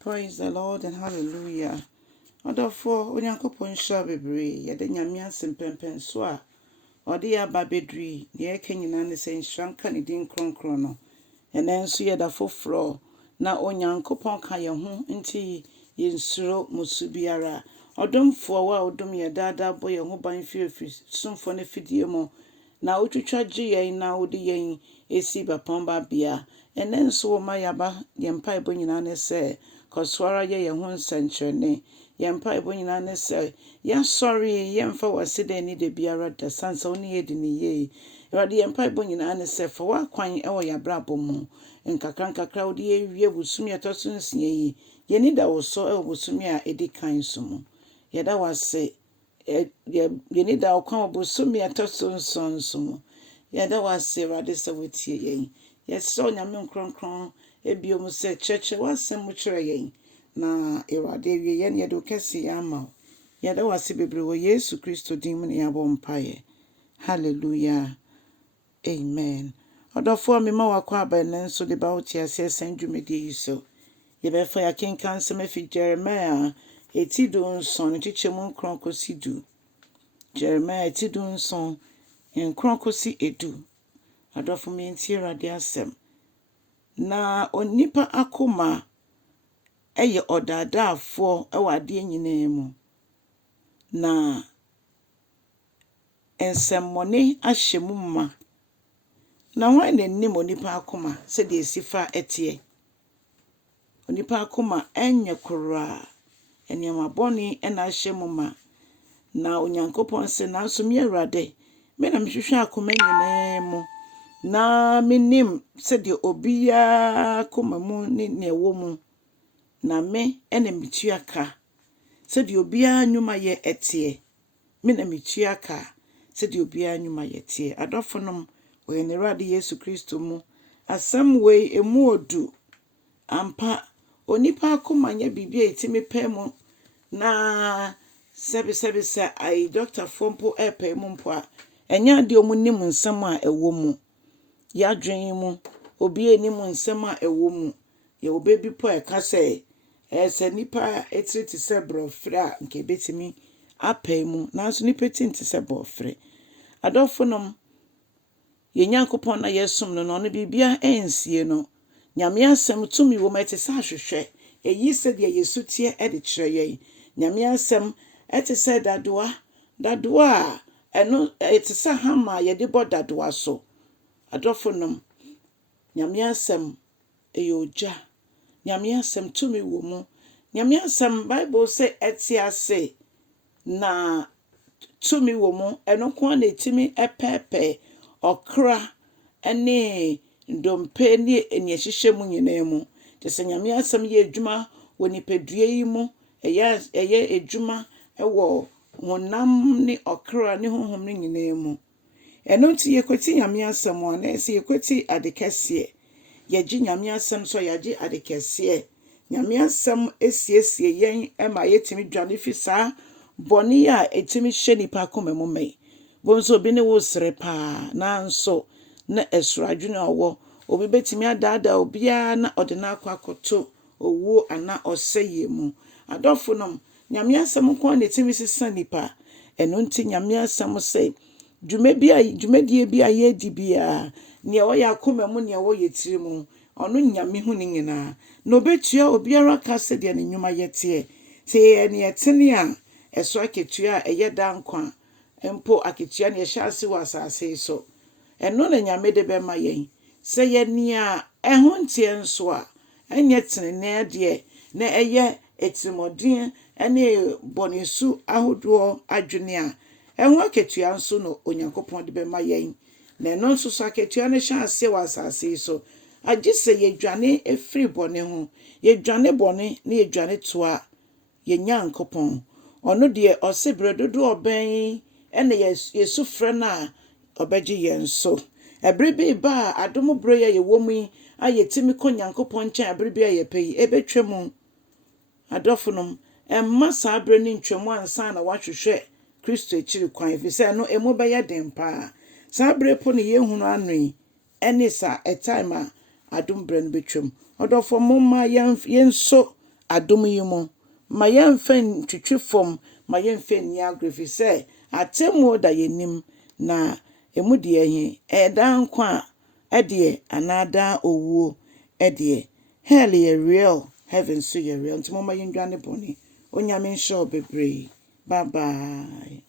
Praise the Lord and hallelujah. Adafo onyankopon hira bebre yede nyame asempempen so a ode ya babedri ye kenyina ne se nhranka ne din kronkron no. Ene nso yeda foforo na onyankopon ka ye ho nti yensuro musu biara. Odomfo wa odom ye dada bo ye ho ban firefi sumfo ne fidie mo na otwitwa gye yen na odi yen esi bapamba bia. Ene nso ma yaba ye mpaebo nyina ne se koswara ye ho nsankyerene ye mpaebo nyina ne se ya sorry ye mfa wasede ni de biara da sansa oni ye di ni ye Awurade ye mpaebo nyina ne se fa wakwan ewo ya brabo mu nkakra odi ye wie busumi etoso nsia yi ye ni da wo so ewo busumi a edi kan so mu ye da wase ye ni da okwan busumi etoso nson mu ye da wase Awurade se wetie yen ye so nyame nkronkron ebiom se cheche wasem mu kire yen na Awurade wie yen ye do kese ya ma ye da wase bebre wo Yesu Kristo din mu ne ya bo mpaye. Hallelujah. Amen. Odofo mi ma wakwa abane nso de ba uti ase sendwumedi yi so. Ye be fa ya kenkan se mafi Jeremiah etidu nson chichemu nkron kosi du. Jeremiah etidu nson nkron kosi edu. Adofo mi nti Awurade asem. Na onipa akoma eye ɔdaada afo ewa ade nyina mu. Na ensemmone ahyemu ma. Na wan na nim onipa akoma se de sifa etie. Onipa akoma enye kora enema boni ena ahyemu ma. Na onyankopon se na so me Awurade me na mehwehwe akoma nyina mu. Na menim se de obiya akoma mu ne ewo mu. Na me ena mituaka se de obiya nwuma ye etie. Me na mituaka se de obiya nwuma ye etie. Adofonom we Awurade Yesu Kristo mu asem we emu odu ampa onipa akoma nya bibia etimi pa mu na sebe ai doctor fompo epa mu mpo a enya de omunim nsem a ewo mu ya dwen mu obi enim nsem a ewo mu ye obebi po eka se ese nipa etriti se brofre a nke betimi apa mu nanso nipa tinti se brofre adofonom ye nyankopon na yesum no no bibia ensie no nyame asem tumi wo metesa ahwehwe eyi se de yesutie e de kire ye nyame asem etese dadoa eno etese hama ye de bodadoa so adofonom nyame asem eyoja nyame asem tumi wo mu nyame asem Bible say etiase na tumi wo mu eno ko na etimi epepe okra ene ndompe ni enihyehyɛ mu nyina mu tese nyame asem ye adwuma woni pedua yi mu eye adwuma ewo honam ni okra ni honhom ni nyina mu eno nti yekweti nyame asem ona ese yekweti adekese ye gi nyame asem so ye gi adekese nyame asem esiesie yen ema yetimi dwane fi saa boni a etimi hye nipa koma mu mai bonso bi ne wo sere pa na nso na esradwene owo obi betimi adaada obia na odena akwakoto owo ana oseye mu adofonom nyame asem ko na etimi sisa nipa eno nti nyame asem se dwumedie bia ye di bia ne wo ya akoma mu ne wo yetiri mu ono nyame hu ni nyina na obetua obiara ka se de ne nnwuma yete te ne yetene a eso aketua eyeda nkwa empo aketua ne hyase wasase so eno na nyame de be ma yen se ye nia eho ntie nso a enye tenene de na eye etimodin ene bonisu ahodo adwene a eho aketua nso no onyankopon de be ma yen na eno nso so aketua ne hyase wasase so agye se ye dwane efiri bone ho ye dwane bone na ye dwane toa ye nyankopon ono de osebre dodo oben ene yesu frɛ na obegye yen so ebrebe ba adom bre ye wo mu ayetimi ko nyankopon nkyɛn ebrebe ye pɛyi ebetwemu adofonom emma saa bre ni ntwemu ansa na wahwehwɛ Kristo ekiri kwan fi sɛ no emu be ye den pa saa bre po ne yehunu anoi ene sa a time a adom bre no betwem odofo momma yenso adom yi mu ma yɛmfa twitwi fam ma yɛmfa ni agrefi sɛ atemmuo da yɛnim na emu deɛ he ɛda nkwa ɛdeɛ anada owuo ɛdeɛ hell yɛ real heaven so yɛ real nti moma yɛndwane bɔne onyame nhyɛ bebree bye bye.